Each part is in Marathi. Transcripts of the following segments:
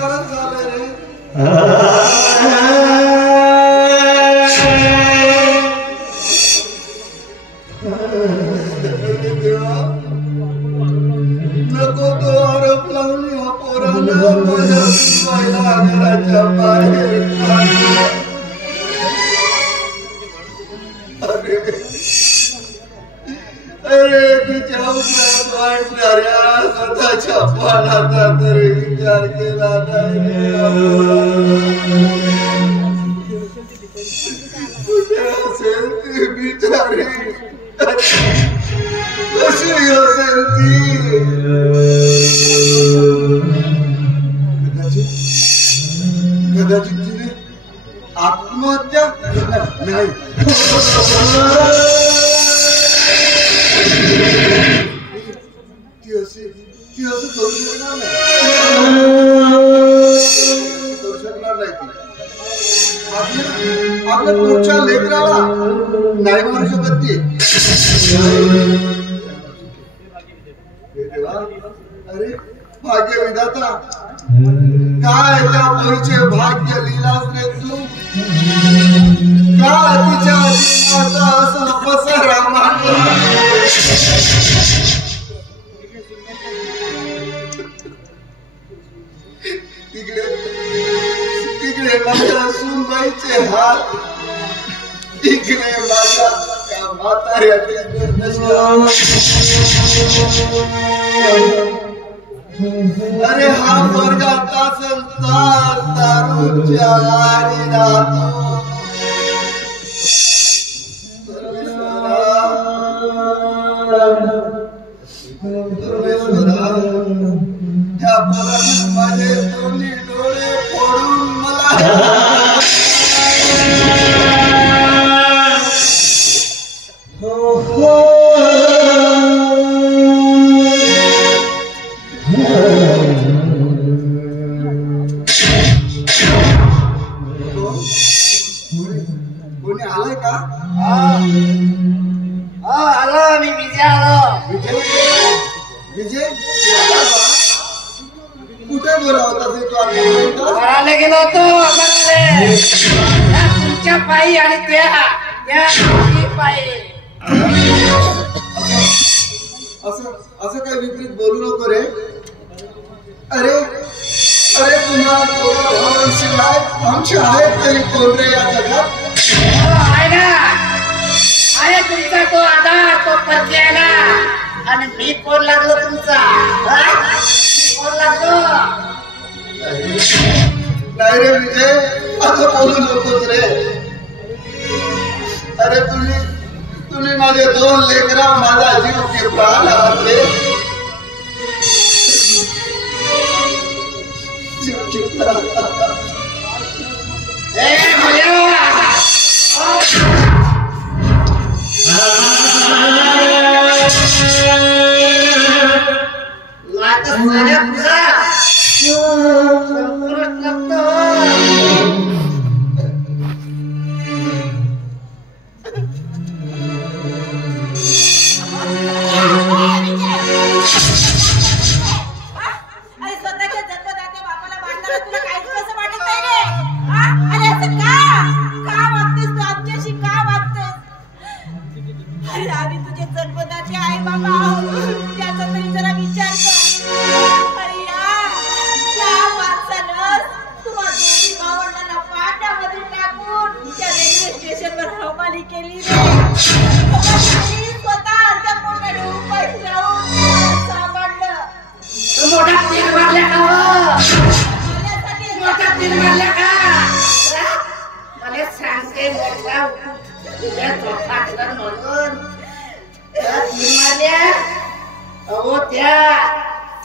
बिघाडच झालं रे. नको तो आरोप लावून या पोराला माझ्या शिवायला घराच्या बाहेर काढलं. अरे तुझ्या उन्हात वाटणाऱ्या स्वतःच्या पानाचा तरी विचार केला नाही. कुठे असेल ती बिचारी, कशी असेल ती. कदाचित तिने आत्महत्या नाही. ती असं करू शकणार नाही. आपल्या पुढच्या लेकराला नाही म्हणू शकत ती. अरे भाग्य विधाता, काय त्या पोरीचे भाग्य लिहिलास रे तू. काय तिच्या जीवनाचा असा पसारा मांडला. तिकडे माझ्या सुनबाईचे हात, तिकडे माझ्या त्या म्हाताऱ्याचे अरे हा वर्गाचा संसार दारूच्या आरी राहतो. त्या पोराने माझे दोन्ही डोळे फोडून मला कोणी आलाय का? आलो मी. विजय आलो. विजय कुठे बोला होता तू? घराला गेलो होतो. तुमच्या पायी आणि त्या पायी. असं काही विपरीत बोलू नको रे. अरे अरे पुन्हा आमचे आहेत तरी कोण रे या जगात? आहे ना, आहे तुमचा तो आधार, तो परक्याला. आणि मी कोण लागलो तुमचा? कोण लागलो? नाही रे विजय, असं बोलू नकोस रे. अरे तुम्ही माझे दोन लेकरा, माझा जीव प्राण आहात रे.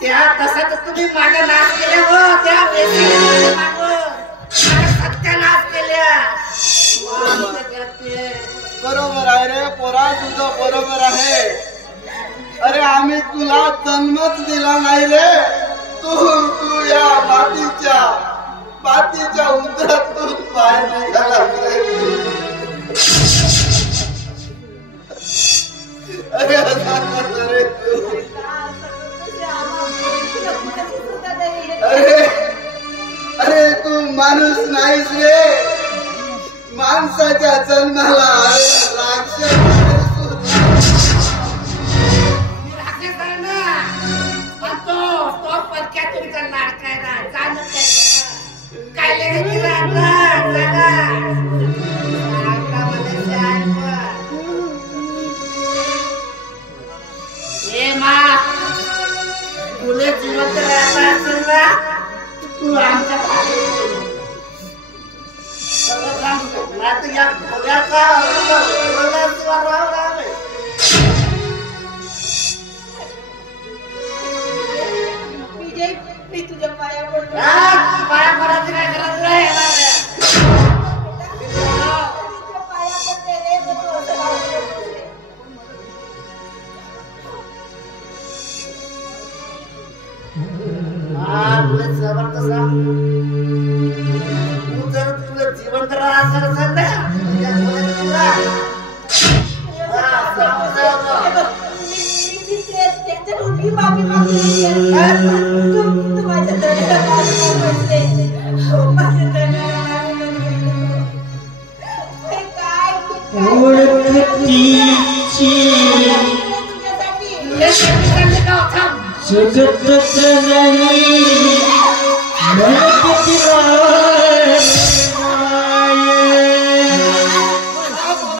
त्या तसंच तुम्ही माझा नाश केल्या हो. त्या सत्यानाश केल्या. बरोबर आहे रे पोरा, तुझं बरोबर आहे. अरे आम्ही तुला जन्मच दिला नाही रे. तू या मातीच्या उदरातून बाहेर निघाला रे. अरे तू माणूस नाहीस रे, माणसाच्या जन्माला राक्षस तुले जिवंत राहायचं असेल ना, तू आमच्या सगळं सांगतो ना, तू या खोल्याचा मी तुझ्या पाया पडतो. पाया पडायची काय गरज नाही. पाया पडते रे, पण तू असं लावू नकोस रे. तुला जबरदस्त तू जर तुला जिवंत राहायचं असेल ना, तुझ्या मी माफी मागते. तू माझ्या तळ्याला पाणी मागते. माझ्या तळ्याला जगत